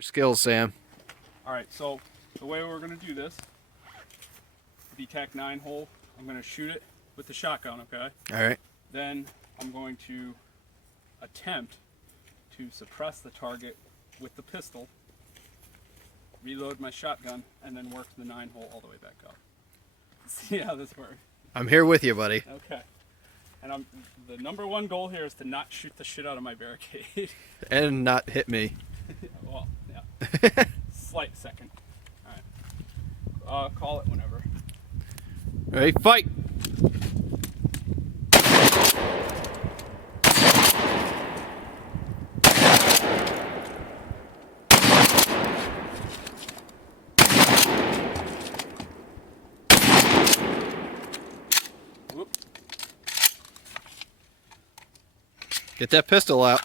Your skills, Sam. All right, so the way we're gonna do this, VTAC 9 hole, I'm gonna shoot it with the shotgun, okay? All right. Then I'm going to attempt to suppress the target with the pistol, reload my shotgun, and then work the 9 hole all the way back up. See how this works. I'm here with you, buddy. Okay. And the number one goal here is to not shoot the shit out of my barricade. And not hit me. Well, yeah. Slight second. All right. Call it whenever. Ready, fight! Whoop. Get that pistol out.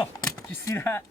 Oh, did you see that?